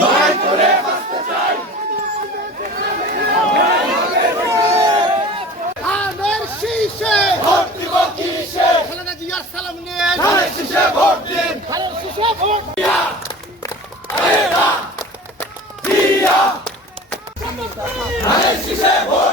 লড়াই করে বাঁচতে চাই। ধানের শীষে ভোট দিব কিসে? খালেদা জিয়ার সালাম নিয়ে ধানের শীষে ভোট দিন। ধানের শীষে ভোট জিয়া, জিয়া, ধানের শীষে ভোট